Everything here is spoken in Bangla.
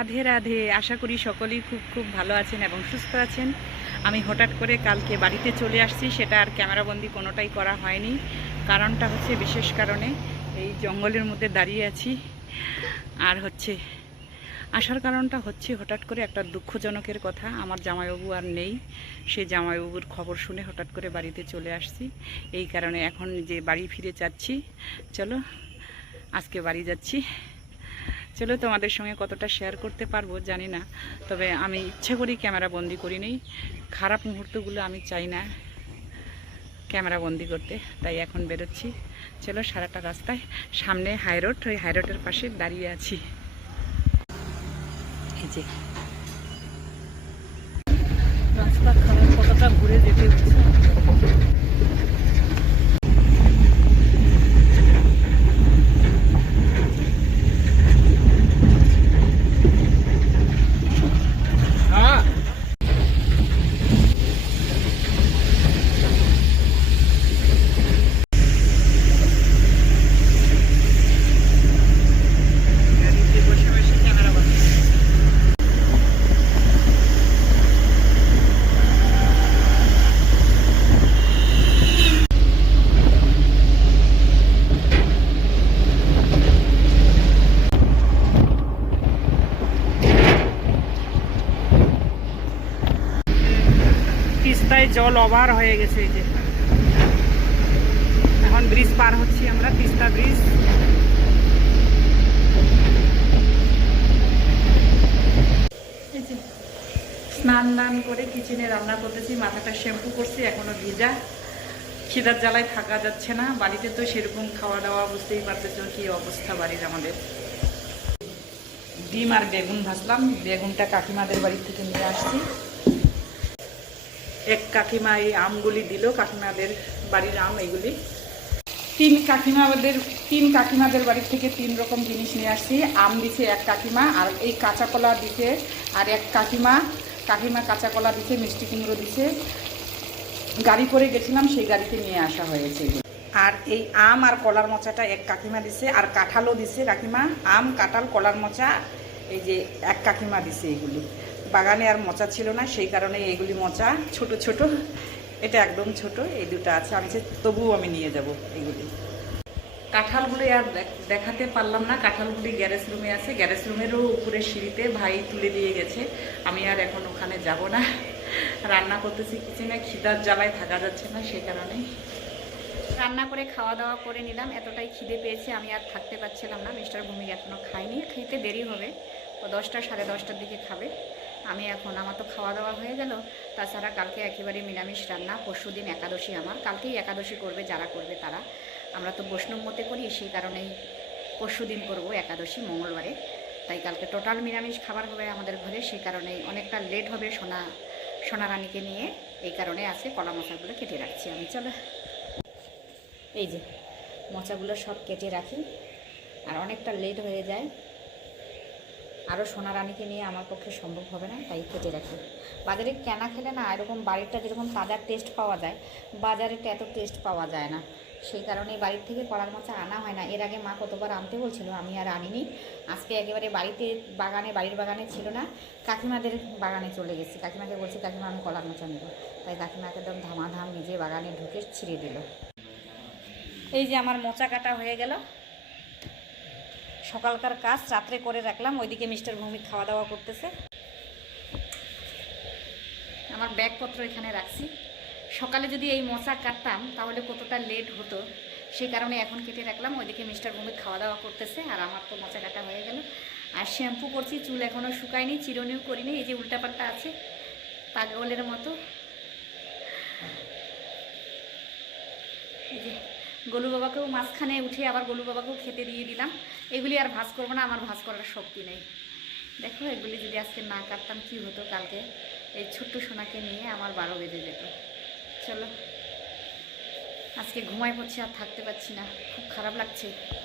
রাধে রাধে। আশা করি সকলেই খুব খুব ভালো আছেন এবং সুস্থ আছেন। আমি হঠাৎ করে কালকে বাড়িতে চলে আসছি, সেটা আর ক্যামেরাবন্দি কোনোটাই করা হয়নি। কারণটা হচ্ছে বিশেষ কারণে এই জঙ্গলের মধ্যে দাঁড়িয়ে আছি। আর হচ্ছে, আসার কারণটা হচ্ছে হঠাৎ করে একটা দুঃখজনকের কথা। আমার জামাইবাবু আর নেই। সে জামাইবাবুর খবর শুনে হঠাৎ করে বাড়িতে চলে আসছি। এই কারণে এখন যে বাড়ি ফিরে যাচ্ছি, চলো আজকে বাড়ি যাচ্ছি। চলো তোমাদের সঙ্গে কতটা শেয়ার করতে পারব জানি না। তবে আমি ইচ্ছে করি ক্যামেরা বন্দি করি নেই। খারাপ মুহূর্তগুলো আমি চাই না ক্যামেরা বন্দি করতে। তাই এখন বেরোচ্ছি। চলো সারাটা রাস্তায় সামনে হাইরোড ওই হাইরোডের পাশে দাঁড়িয়ে আছি। যে। রাস্তা খারাপ, কতটা ঘুরে যেতে হচ্ছে গাড়িতে বসে বসে ক্যামেরা বন্ধ তিস্তায় জল ওভার হয়ে গেছে এই যে। এখন ব্রিজ পার হচ্ছি আমরা, তিস্তা ব্রিজ। স্নান দান করে কিচেনে রান্না করতেছি, মাথাটা শ্যাম্পু করছি, এখনও ভিজা। খিদার জ্বালায় থাকা যাচ্ছে না, বাড়িতে তো সেরকম খাওয়া দাওয়া বুঝতেই পারতেছ কি অবস্থা বাড়ির আমাদের। ডিম আর বেগুন ভাজলাম, বেগুনটা কাকিমাদের বাড়ি থেকে নিয়ে আসছি। এক কাকিমা এই আমগুলি দিল, কাকিমাদের বাড়ির আম এগুলি। তিন কাকিমাদের তিন কাকিমাদের বাড়ির থেকে তিন রকম জিনিস নিয়ে আসছি। আম দিছে এক কাকিমা আর এই কাঁচা কলা দিছে, আর এক কাকিমা কাকিমা কাঁচা কলা দিছে, মিষ্টি কুমড়ো দিছে। গাড়ি করে গেছিলাম, সেই গাড়িতে নিয়ে আসা হয়েছে। আর এই আম আর কলার মোচাটা এক কাকিমা দিছে, আর কাঁঠালও দিছে কাকিমা। আম, কাঁঠাল, কলার মোচা, এই যে এক কাকিমা দিছে এগুলি। বাগানে আর মোচা ছিল না, সেই কারণে এইগুলি মোচা, ছোট ছোট। এটা একদম ছোট, এই দুটো আছে, আমি যে তবুও আমি নিয়ে যাব এগুলি। কাঁঠালগুলি আর দেখ- দেখাতে পারলাম না, কাঁঠালগুলি গ্যারেজ রুমে আছে, গ্যারেজ রুমেরও উপরে সিঁড়িতে ভাই তুলে দিয়ে গেছে। আমি আর এখন ওখানে যাব না। রান্না করতেছি কিচেনে, খিদার জ্বালায় থাকা যাচ্ছে না সেই কারণে। রান্না করে খাওয়া দাওয়া করে নিলাম, এতটাই খিদে পেয়েছে, আমি আর থাকতে পারছিলাম না, মিস্টার ভূমিক এখনও খাইনি খেতে দেরি হবে। ও দশটা, সাড়ে দশটার দিকে খাবে। আমি এখন আমার তো খাওয়া দাওয়া হয়ে গেল। তাছাড়া কালকে একেবারে নিরামিষ রান্না পরশু দিন একাদশী আমার। কালকেই একাদশী করবে, যারা করবে তারা। আমরা তো বৈষ্ণব মতে করি, সেই কারণেই পরশু দিন করব একাদশী মঙ্গলবারে। তাই কালকে টোটাল নিরামিষ খাবার হবে আমাদের ঘরে, সেই কারণেই অনেকটা লেট হবে সোনা সোনা রানীকে নিয়ে। এই কারণে আছে কলা মশাগুলো কেটে রাখছি আমি। চলো। এই যে মোচাগুলো সব কেটে রাখি। আর অনেকটা লেট হয়ে যায়। আরও সোনা রানীকে নিয়ে আমার পক্ষে সম্ভব হবে না, তাই কেটে রাখি। বাজারে কেনা খেলে না এরকম বাড়িরটা যেরকম তাজার টেস্ট পাওয়া যায় বাজারেরটা এত টেস্ট পাওয়া যায় না। সেই কারণে বাড়ির থেকে কলার মাছা আনা হয় না। এর আগে মা কতবার আনতে বলছিল, আমি আর আনিনি। আজকে একেবারে বাড়িতে বাগানে, বাড়ির বাগানে ছিল না, কাকিমাদের বাগানে চলে গেছি। কাকিমাকে বলছি, কাকিমা, আমি কলার মাছা নেব। তাই কাকিমাকে একদম ধামাধাম নিজে বাগানে ঢুকে ছিঁড়ে দিল। এই যে আমার মোচা কাটা হয়ে গেল। সকালকার কাজ রাত্রে করে রাখলাম, ওইদিকে মিস্টার ভৌমিক খাওয়া দাওয়া করতেছে। আমার ব্যাগপত্র এখানে রাখছি। সকালে যদি এই মোচা কাটতাম, তাহলে কতটা লেট হতো? সেই কারণে এখন কেটে রাখলাম, ওইদিকে মিস্টার ভৌমিক খাওয়া দাওয়া করতেছে, আর আমার তো মোচা কাটা হয়ে গেল। আর শ্যাম্পু করছি, চুল এখনও শুকায়নি, চিরনিও করিনি, এই যে উল্টাপাল্টা আছে, পাগলের মতো। এই যে গোলু বাবাকেও মাঝখানে উঠে আবার গোলু বাবাকেও খেতে দিয়ে দিলাম। এগুলি আর ভাজ করব না, আমার ভাজ করার শক্তি নেই। দেখো, এগুলি যদি আজকে না কাটতাম, কি হতো কালকে? এই ছোট্ট সোনাকে নিয়ে আমার বারো বেজে যেত। চলো, আজকে ঘুমাই পড়ছি আর থাকতে পারছি না। খুব খারাপ লাগছে।